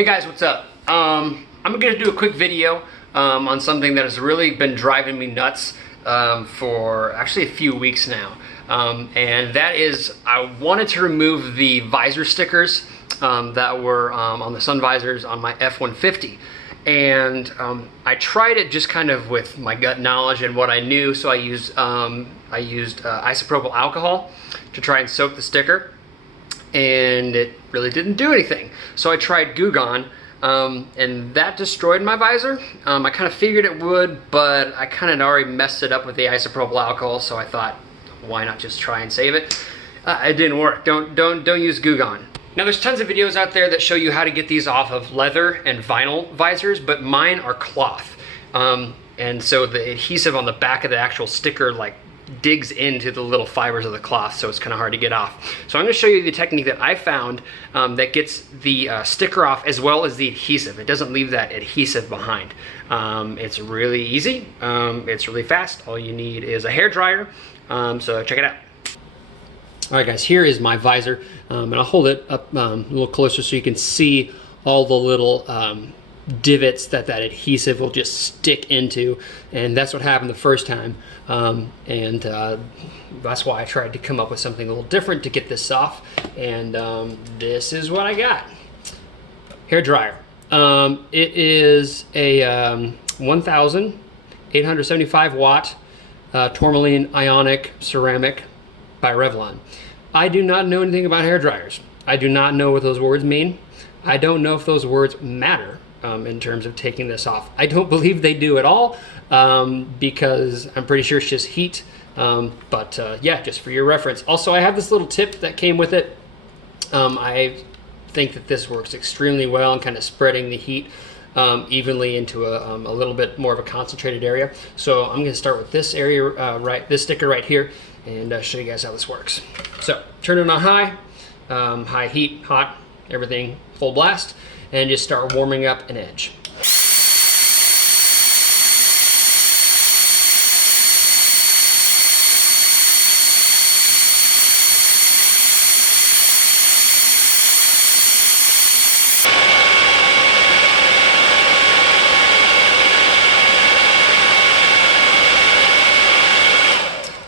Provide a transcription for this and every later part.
Hey guys, what's up? I'm gonna do a quick video on something that has really been driving me nuts for actually a few weeks now. And that is, I wanted to remove the visor stickers that were on the sun visors on my F-150. And I tried it just kind of with my gut knowledge and what I knew, so I used isopropyl alcohol to try and soak the sticker. And it really didn't do anything. So I tried Goo Gone, and that destroyed my visor. I kind of figured it would, but I kind of already messed it up with the isopropyl alcohol, so I thought, why not just try and save it? It didn't work. Don't use Goo Gone. Now there's tons of videos out there that show you how to get these off of leather and vinyl visors, but mine are cloth. And so the adhesive on the back of the actual sticker digs into the little fibers of the cloth, so it's kind of hard to get off. So I'm going to show you the technique that I found that gets the sticker off as well as the adhesive. It doesn't leave that adhesive behind. It's really easy. It's really fast. All you need is a hair dryer. So check it out. All right, guys, here is my visor, and I'll hold it up a little closer so you can see all the little divots that adhesive will just stick into, and that's what happened the first time. That's why I tried to come up with something a little different to get this off, and this is what I got. Hair dryer. It is a 1,875 watt tourmaline ionic ceramic by Revlon. I do not know anything about hair dryers. I do not know what those words mean. I don't know if those words matter in terms of taking this off. I don't believe they do at all, because I'm pretty sure it's just heat. Yeah, just for your reference. Also, I have this little tip that came with it. I think that this works extremely well in kind of spreading the heat evenly into a little bit more of a concentrated area. So I'm going to start with this area, this sticker right here, and show you guys how this works. So turn it on high, high heat, hot, everything full blast, and just start warming up an edge.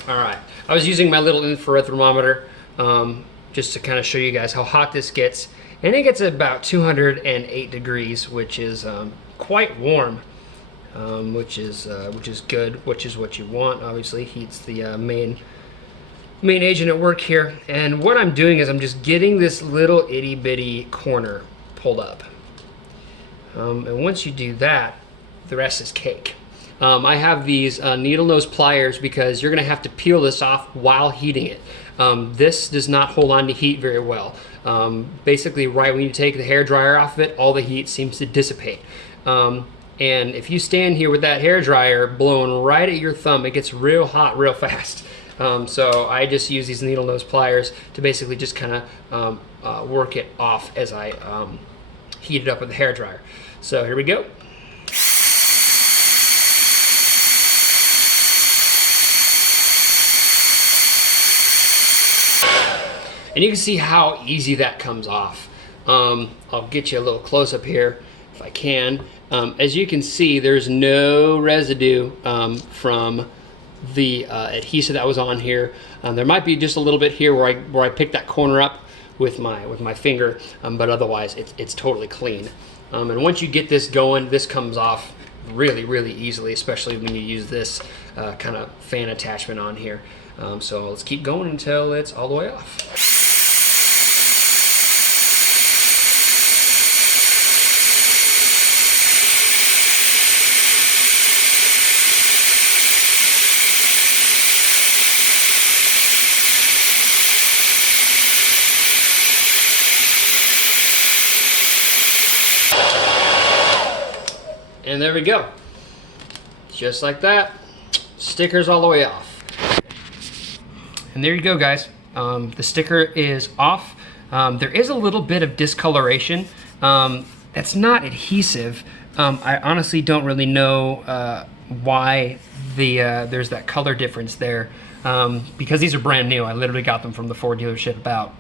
Alright, I was using my little infrared thermometer just to kind of show you guys how hot this gets. And it gets about 208 degrees, which is quite warm, which is good, which is what you want. Obviously, heat's the main agent at work here. And what I'm doing is I'm just getting this little itty bitty corner pulled up. And once you do that, the rest is cake. I have these needle nose pliers because you're going to have to peel this off while heating it. This does not hold on to heat very well. Basically, right when you take the hair dryer off of it, all the heat seems to dissipate. And if you stand here with that hair dryer blowing right at your thumb, it gets real hot real fast. So I just use these needle nose pliers to basically just kind of work it off as I heat it up with the hair dryer. So here we go. And you can see how easy that comes off. I'll get you a little close up here if I can. As you can see, there's no residue from the adhesive that was on here. There might be just a little bit here where I picked that corner up with my finger, but otherwise it's totally clean. And once you get this going, this comes off really easily, especially when you use this kind of fan attachment on here. So let's keep going until it's all the way off. And there we go. Just like that. Stickers all the way off. And there you go, guys. The sticker is off. There is a little bit of discoloration. That's not adhesive. I honestly don't really know why there's that color difference there. Because these are brand new. I literally got them from the Ford dealership about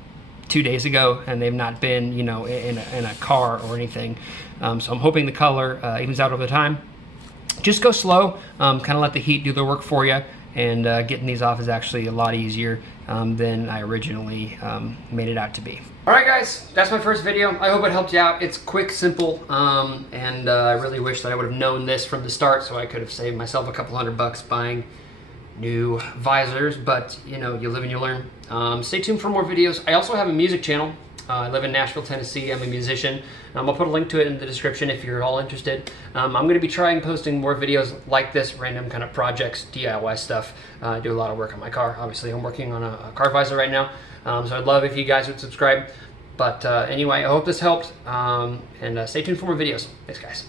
2 days ago, and they've not been, you know, in a car or anything. So I'm hoping the color evens out over the time. Just go slow, kind of let the heat do the work for you, and getting these off is actually a lot easier than I originally made it out to be. Alright guys, that's my first video. I hope it helped you out. It's quick, simple, and I really wish that I would have known this from the start, so I could have saved myself a couple $100 buying new visors, but you know, you live and you learn. Stay tuned for more videos. I also have a music channel. I live in Nashville, Tennessee. I'm a musician. I'll put a link to it in the description if you're at all interested. I'm going to be trying posting more videos like this, random kind of projects, DIY stuff. I do a lot of work on my car. Obviously, I'm working on a car visor right now, so I'd love if you guys would subscribe. But anyway, I hope this helped, and stay tuned for more videos. Thanks, guys.